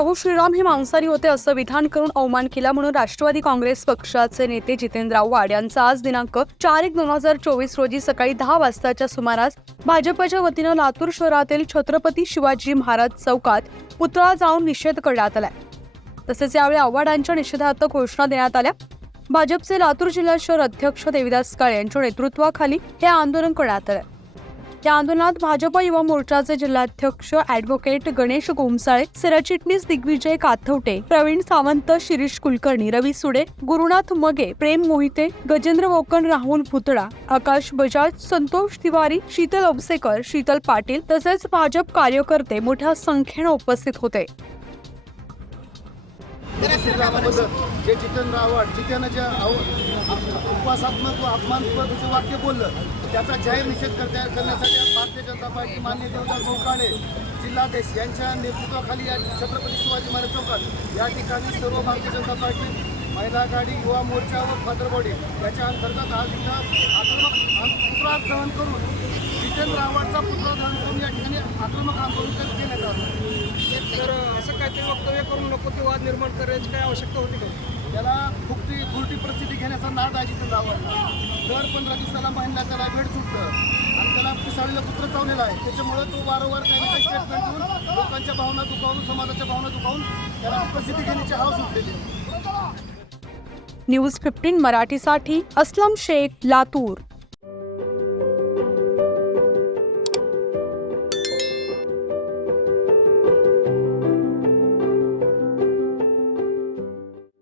प्रभू श्रीराम हे मांसाहारी होते असं विधान करून अवमान केला म्हणून राष्ट्रवादी काँग्रेस पक्षाचे नेते जितेंद्र आव्हाड यांचा आज दिनांक 4/1/2024 रोजी सकाळी 10 वाजताच्या सुमारास भाजपच्या वतीनं लातूर शहरातील छत्रपती शिवाजी महाराज चौकात पुतळा जाळून निषेध करण्यात आलाय। तसेच यावेळी आव्हाडांच्या निषेधार्थ घोषणा देण्यात आल्या। भाजपचे लातूर जिल्हा शहर अध्यक्ष देविदास काळे यांच्या नेतृत्वाखाली हे आंदोलन करण्यात आले। या आंदोलनात भाजप युवा मोर्चाचे जिल्हाध्यक्ष ॲडव्होकेट गणेश गोमसाळे, सरचिटणीस दिग्विजय काथवटे, प्रवीण सावंत, शिरीष कुलकर्णी, रवी सुडे, गुरुनाथ मगे, प्रेम मोहिते, गजेंद्र वोकन, राहुल भुतडा, आकाश बजाज, संतोष तिवारी, शीतल अवसेकर, शीतल पाटील तसेच भाजप कार्यकर्ते मोठ्या संख्येने उपस्थित होते। जे जितेंद्र आव्हाड जितेंद्रच्या उपवासात्मक व अपमानास्पद वाक्य बोललं त्याचा जाहीर निषेध करण्यासाठी आज भारतीय जनता पार्टी मान्य देवदास काळे जिल्हाध्यक्ष यांच्या नेतृत्वाखाली या छत्रपती शिवाजी महाराज चौकात या ठिकाणी सर्व भारतीय जनता पार्टी महिला आघाडी युवा मोर्चा व फादरबॉडी याच्या अंतर्गत आज पुतळा दहन करून जितेंद्र आव्हाडचा पुतळा दहन करून या ठिकाणी आक्रमक आंदोलन केलं जातं। तर असं काहीतरी वक्तव्य करून नको ते वाद निर्माण करण्याची काय आवश्यकता होती का? त्याला उलटी परिस्थिती घेण्याचा नाद आहे जितेंद्र आव्हाडला। दर 15 दिवसाला महिन्याला त्याला भेट सुटतं आणि त्याला पिसाळीला पुत्र चावलेला आहे। त्याच्यामुळे तो वारंवार काही ना काही स्टेटमेंट देऊन लोकांच्या भावना दुखावून समाजाच्या भावना दुखावून त्याला प्रसिद्धी घेण्याची हवा सुटलेली आहे। न्यूज 15 मराठीसाठी असलम शेख, लातूर।